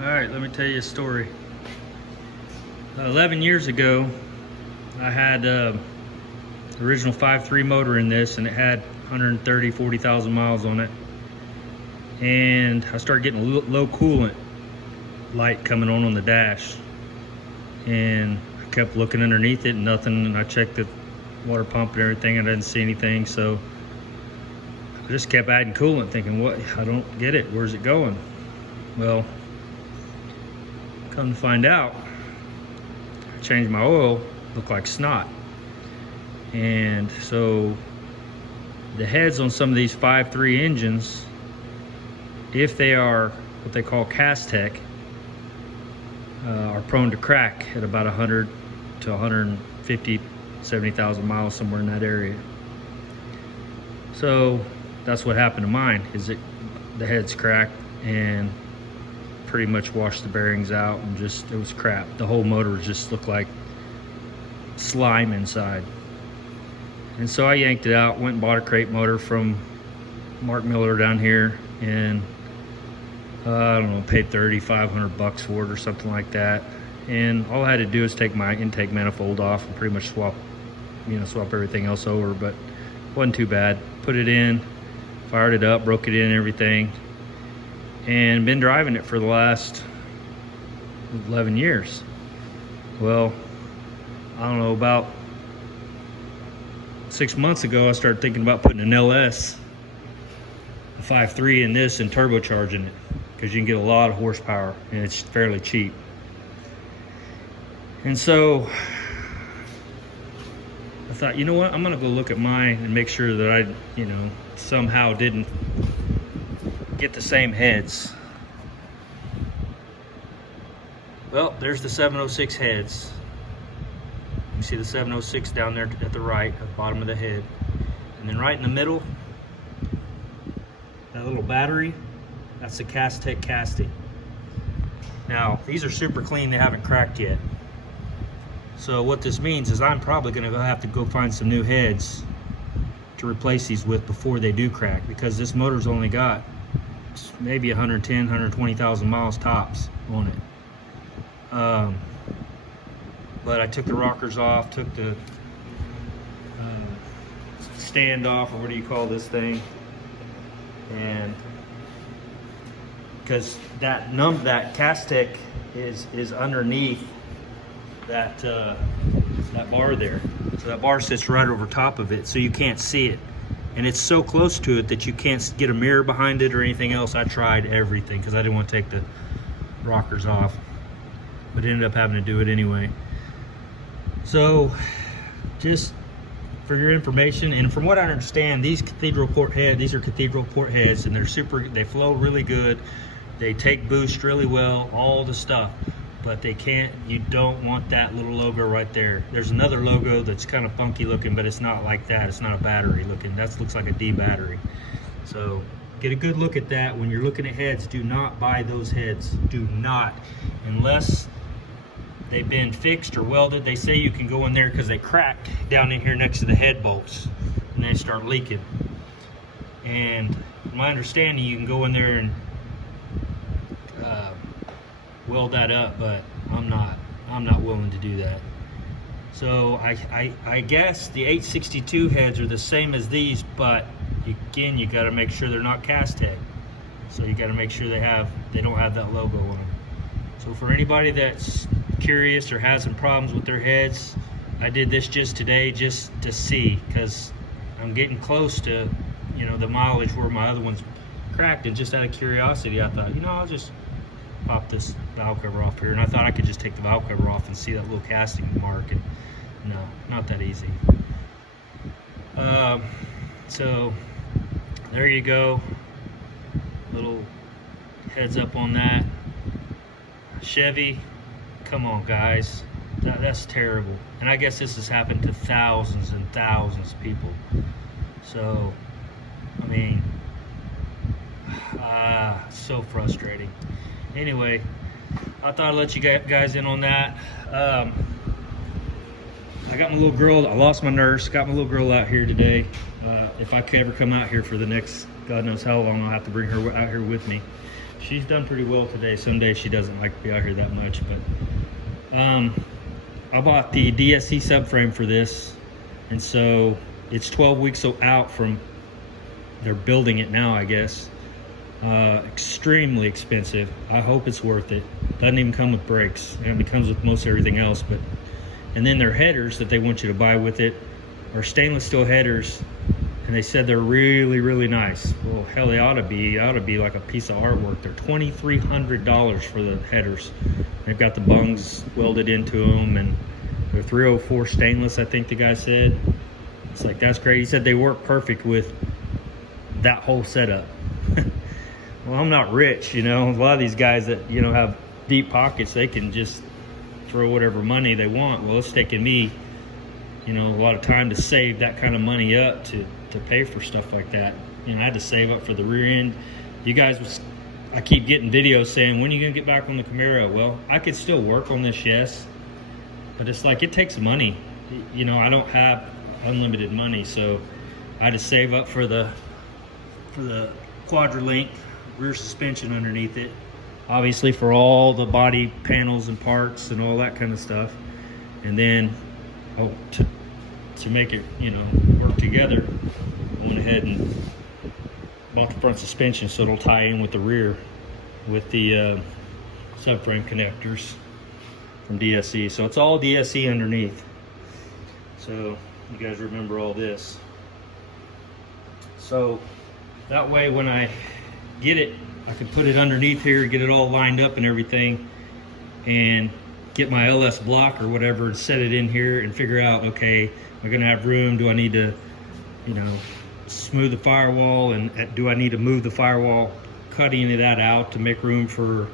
All right, let me tell you a story. 11 years ago, I had the original 5.3 motor in this, and it had 40,000 miles on it. And I started getting a low coolant light coming on the dash. And I kept looking underneath it and nothing, and I checked the water pump and everything, and I didn't see anything. So I just kept adding coolant, thinking, what? I don't get it. Where's it going? Well, come to find out, I changed my oil, looked like snot. And so the heads on some of these 5.3 engines, if they are what they call Castech, are prone to crack at about 100 to 150, 70,000 miles, somewhere in that area. So that's what happened to mine, is the head's cracked and pretty much washed the bearings out, and it was crap. The whole motor just looked like slime inside. And so I yanked it out, went and bought a crate motor from Mark Miller down here, and I don't know, paid $3,500 for it or something like that. And all I had to do is take my intake manifold off and pretty much swap everything else over, but it wasn't too bad. Put it in, fired it up, broke it in, everything, and been driving it for the last 11 years. Well, I don't know, about 6 months ago, I started thinking about putting an LS, a 5.3 in this, and turbocharging it, because you can get a lot of horsepower and it's fairly cheap. And so I thought, you know what, I'm gonna go look at mine and make sure that I, somehow didn't get the same heads. Well, there's the 706 heads. You see the 706 down there at the right, at the bottom of the head. And then right in the middle, that little battery, that's the Castech casting. Now, these are super clean, they haven't cracked yet. So what this means is I'm probably gonna have to go find some new heads to replace these with before they do crack, because this motor's only got maybe 110, 120,000 miles tops on it. But I took the rockers off, took the stand off, or what do you call this thing? And because that Castech is underneath that bar there. So that bar sits right over top of it, so you can't see it. And it's so close to it that you can't get a mirror behind it or anything else. I tried everything because I didn't want to take the rockers off, but ended up having to do it anyway. So just for your information, and from what I understand, these are cathedral port heads, and they flow really good. They take boost really well, all the stuff, but you don't want that little logo right there. There's another logo that's kind of funky looking, but it's not like that. It's not a battery looking. That looks like a D battery. So get a good look at that. When you're looking at heads, do not buy those heads. Do not, unless they've been fixed or welded. They say you can go in there because they crack down in here next to the head bolts and they start leaking. And from my understanding, you can go in there and weld that up, but I'm not willing to do that. So I guess the 862 heads are the same as these, but again, you got to make sure they're not Castech. So you got to make sure they don't have that logo on them. So for anybody that's curious or has some problems with their heads, I did this just today, just to see, because I'm getting close to the mileage where my other one's cracked, and just out of curiosity, I thought, I'll just pop this valve cover off here. And I thought I could just take the valve cover off and see that little casting mark, and no, not that easy. So there you go, little heads up on that. Chevy, come on guys, that's terrible. And I guess this has happened to thousands and thousands of people. So I mean, so frustrating. Anyway, I thought I'd let you guys in on that. I got my little girl, I lost my nurse, got my little girl out here today. If I could ever come out here for the next God knows how long, I'll have to bring her out here with me. she's done pretty well today. Some days she doesn't like to be out here that much, but I bought the DSC subframe for this, and so it's 12 weeks out from, they're building it now, I guess. Extremely expensive. I hope it's worth it. Doesn't even come with brakes, and it comes with most everything else. But and then their headers that they want you to buy with it are stainless steel headers, and they said they're really, really nice. Well, hell, they ought to be. It ought to be like a piece of artwork. They're $2,300 for the headers. They've got the bungs welded into them, and they're 304 stainless, I think the guy said. It's like, that's great. He said they work perfect with that whole setup. Well, I'm not rich, you know. A lot of these guys that, you know, have deep pockets, they can just throw whatever money they want. Well, it's taken me, you know, a lot of time to save that kind of money up to pay for stuff like that. You know, I had to save up for the rear end. You guys, I keep getting videos saying, when are you gonna get back on the Camaro? Well, I could still work on this, yes, but it's like, it takes money. You know, I don't have unlimited money, so I had to save up for the Quadra-Link rear suspension underneath it, obviously for all the body panels and parts and all that kind of stuff, and then to make it, you know, work together, I went ahead and bought the front suspension so it'll tie in with the rear with the subframe connectors from DSC. So it's all DSC underneath, so you guys remember all this. So that way when I get it, I can put it underneath here, get it all lined up and everything, and get my LS block or whatever and set it in here and figure out, okay, am I gonna have room? Do I need to, you know, smooth the firewall, and do I need to move the firewall, cut any of that out to make room for,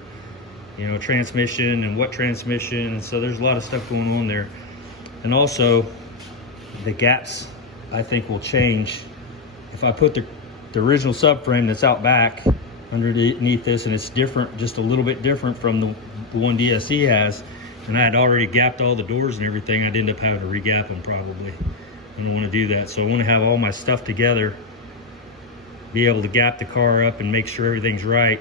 you know, transmission, and what transmission? And so there's a lot of stuff going on there. And also the gaps, I think, will change if I put the original subframe that's out back underneath this, and it's different, just a little bit different from the one DSC has, and I had already gapped all the doors and everything. I'd end up having to re-gap them probably. I don't want to do that, so I want to have all my stuff together, be able to gap the car up and make sure everything's right,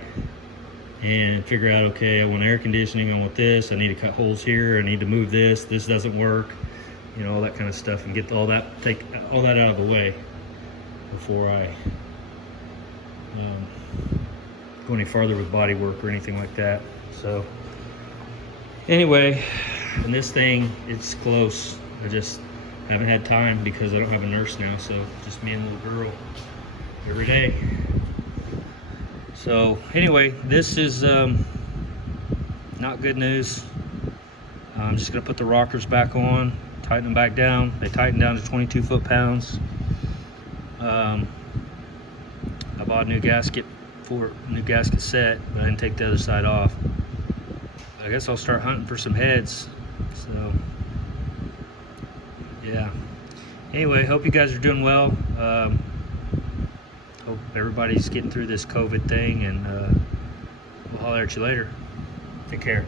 and figure out, okay, I want air conditioning, I want this, I need to cut holes here, I need to move this doesn't work, you know, all that kind of stuff, and get all that, take all that out of the way before I go any farther with body work or anything like that. So anyway, and this thing, it's close. I just haven't had time because I don't have a nurse now, so just me and the little girl every day. So anyway, this is not good news. I'm just gonna put the rockers back on, tighten them back down. They tighten down to 22 foot-pounds. I bought a new gasket set, but I didn't take the other side off. I guess I'll start hunting for some heads. So yeah, anyway, hope you guys are doing well. Hope everybody's getting through this COVID thing, and we'll holler at you later. Take care.